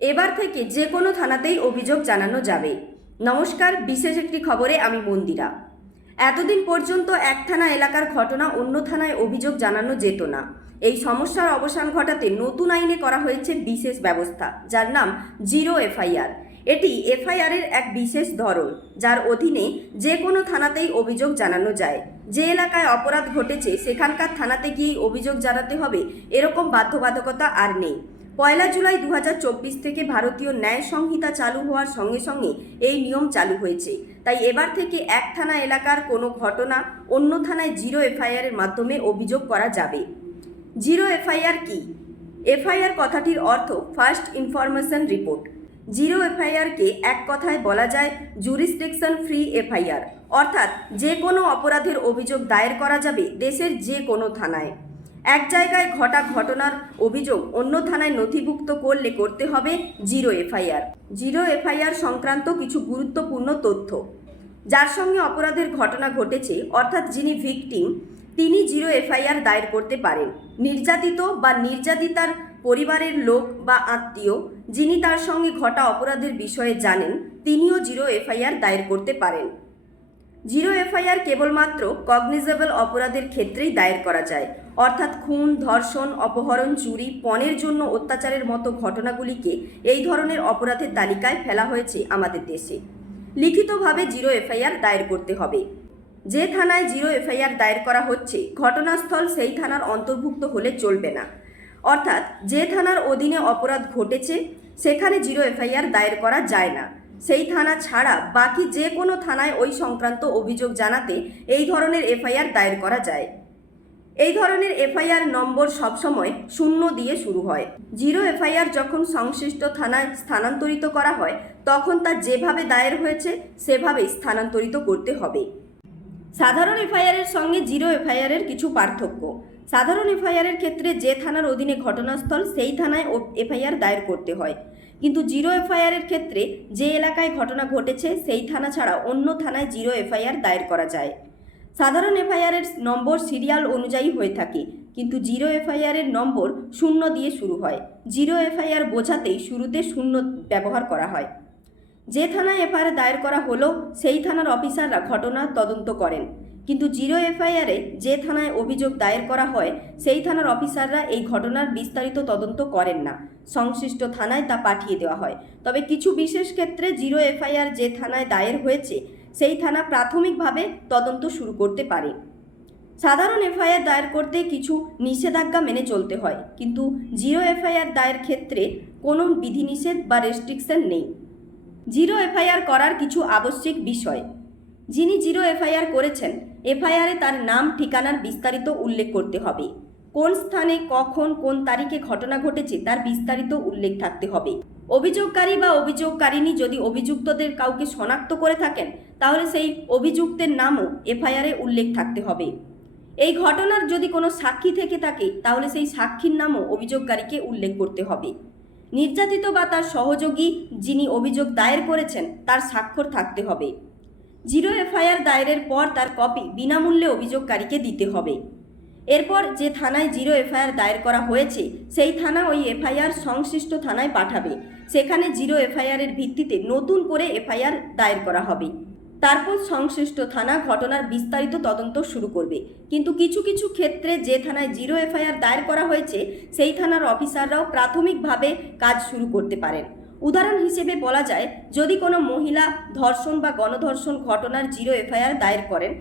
এবার থেকে যে কোনো থানাতেই অভিযোগ জানানো যাবে। নমস্কার, বিশেষ একটি খবরে আমি মন্দিরা। এতদিন পর্যন্ত এক থানা এলাকার ঘটনা অন্য থানায় অভিযোগ জানানো যেত না। এই সমস্যার অবসান ঘটাতে নতুন আইনে করা হয়েছে বিশেষ ব্যবস্থা, যার নাম জিরো এফআইআর। এটি এফআইআর এর এক বিশেষ ধরন, যার অধীনে যে কোনো থানাতেই অভিযোগ জানানো যায়। যে এলাকায় অপরাধ ঘটেছে, সেখানকার থানাতে গিয়ে অভিযোগ জানাতে হবে, এরকম বাধ্যবাধকতা আর নেই। পয়লা জুলাই দু হাজার চব্বিশ থেকে ভারতীয় ন্যায় সংহিতা চালু হওয়ার সঙ্গে সঙ্গে এই নিয়ম চালু হয়েছে। তাই এবার থেকে এক থানা এলাকার কোনো ঘটনা অন্য থানায় জিরো এফআইআর এর মাধ্যমে অভিযোগ করা যাবে। জিরো এফআইআর কি? এফআইআর কথাটির অর্থ ফার্স্ট ইনফরমেশন রিপোর্ট। জিরো এফআইআরকে এক কথায় বলা যায় জুরিসডিকশন ফ্রি এফআইআর। অর্থাৎ যে কোনো অপরাধের অভিযোগ দায়ের করা যাবে দেশের যে কোনো থানায়। এক জায়গায় ঘটা ঘটনার অভিযোগ অন্য থানায় নথিভুক্ত করলে করতে হবে জিরো এফআইআর। জিরো এফআইআর সংক্রান্ত কিছু গুরুত্বপূর্ণ তথ্য। যার সঙ্গে অপরাধের ঘটনা ঘটেছে, অর্থাৎ যিনি ভিকটিম, তিনি জিরো এফআইআর দায়ের করতে পারেন। নির্যাতিত বা নির্যাতিতার পরিবারের লোক বা আত্মীয়, যিনি তার সঙ্গে ঘটা অপরাধের বিষয়ে জানেন, তিনিও জিরো এফআইআর দায়ের করতে পারেন। জিরো এফআইআর কেবলমাত্র কগনিজেবল অপরাধের ক্ষেত্রেই দায়ের করা যায়। অর্থাৎ খুন, ধর্ষণ, অপহরণ, চুরি, পণের জন্য অত্যাচারের মতো ঘটনাগুলিকে এই ধরনের অপরাধের তালিকায় ফেলা হয়েছে আমাদের দেশে। লিখিতভাবে জিরো এফআইআর দায়ের করতে হবে। যে থানায় জিরো এফআইআর দায়ের করা হচ্ছে, ঘটনাস্থল সেই থানার অন্তর্ভুক্ত হলে চলবে না। অর্থাৎ যে থানার অধীনে অপরাধ ঘটেছে, সেখানে জিরো এফআইআর দায়ের করা যায় না। সেই থানা ছাড়া বাকি যে কোনো থানায় ওই সংক্রান্ত অভিযোগ জানাতে এই ধরনের এফআইআর দায়ের করা যায়। এই ধরনের এফআইআর নম্বর সবসময় শূন্য দিয়ে শুরু হয়। জিরো এফআইআর যখন সংশ্লিষ্ট থানায় স্থানান্তরিত করা হয়, তখন তা যেভাবে দায়ের হয়েছে, সেভাবেই স্থানান্তরিত করতে হবে। সাধারণ এফআইআরের সঙ্গে জিরো এফআইআরের কিছু পার্থক্য। সাধারণ এফআইআরের ক্ষেত্রে যে থানার অধীনে ঘটনাস্থল, সেই থানায় এফআইআর দায়ের করতে হয়। কিন্তু জিরো এফআইআরের ক্ষেত্রে যে এলাকায় ঘটনা ঘটেছে, সেই থানা ছাড়া অন্য থানায় জিরো এফআইআর দায়ের করা যায়। সাধারণ এফআইআর এর নম্বর সিরিয়াল অনুযায়ী হয়ে থাকে, কিন্তু জিরো এফআইআরের নম্বর শূন্য দিয়ে শুরু হয়। জিরো এফআইআর বোঝাতেই শুরুতে শূন্য ব্যবহার করা হয়। যে থানায় এফআইআর দায়ের করা হলো, সেই থানার অফিসাররা ঘটনা তদন্ত করেন। কিন্তু জিরো এফআইআরে যে থানায় অভিযোগ দায়ের করা হয়, সেই থানার অফিসাররা এই ঘটনার বিস্তারিত তদন্ত করেন না। সংশ্লিষ্ট থানায় তা পাঠিয়ে দেওয়া হয়। তবে কিছু বিশেষ ক্ষেত্রে জিরো এফআইআর যে থানায় দায়ের হয়েছে, সেই থানা প্রাথমিকভাবে তদন্ত শুরু করতে পারে। সাধারণ এফআইআর দায়ের করতে কিছু নিষেধাজ্ঞা মেনে চলতে হয়, কিন্তু জিরো এফআইআর দায়ের ক্ষেত্রে কোনো বিধিনিষেধ বা রেস্ট্রিকশন নেই। জিরো এফআইআর করার কিছু আবশ্যিক বিষয়। যিনি জিরো এফআইআর করেছেন এফআইআরে তার নাম, ঠিকানার বিস্তারিত উল্লেখ করতে হবে। কোন স্থানে, কখন, কোন তারিখে ঘটনা ঘটেছে তার বিস্তারিত উল্লেখ থাকতে হবে। অভিযোগকারী বা অভিযোগকারিনী যদি অভিযুক্তদের কাউকে শনাক্ত করে থাকেন, তাহলে সেই অভিযুক্তের নামও এফআইআরে উল্লেখ থাকতে হবে। এই ঘটনার যদি কোনো সাক্ষী থেকে থাকে, তাহলে সেই সাক্ষীর নামও অভিযোগকারীকে উল্লেখ করতে হবে। নির্যাতিত বা তার সহযোগী যিনি অভিযোগ দায়ের করেছেন, তার স্বাক্ষর থাকতে হবে। জিরো এফআইআর দায়েরের পর তার কপি বিনামূল্যে অভিযোগকারীকে দিতে হবে। এরপর যে থানায় জিরো এফআইআর দায়ের করা হয়েছে, সেই থানা ওই এফআইআর সংশ্লিষ্ট থানায় পাঠাবে। সেখানে জিরো এফআইআরের ভিত্তিতে নতুন করে এফআইআর দায়ের করা হবে। তারপর সংশ্লিষ্ট থানা ঘটনার বিস্তারিত তদন্ত শুরু করবে। কিন্তু কিছু কিছু ক্ষেত্রে যে থানায় জিরো এফআইআর দায়ের করা হয়েছে, সেই থানার অফিসাররাও প্রাথমিকভাবে কাজ শুরু করতে পারেন। উদাহরণ হিসেবে বলা যায়, যদি কোনো মহিলা ধর্ষণ বা গণধর্ষণ ঘটনার জিরো এফআইআর দায়ের করেন,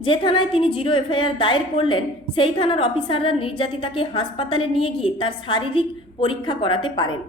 যে থানায় তিনি জিরো এফআইআর দায়ের করলেন, সেই থানার অফিসাররা নির্যাতিতাকে হাসপাতালে নিয়ে গিয়ে তার শারীরিক পরীক্ষা করাতে পারেন।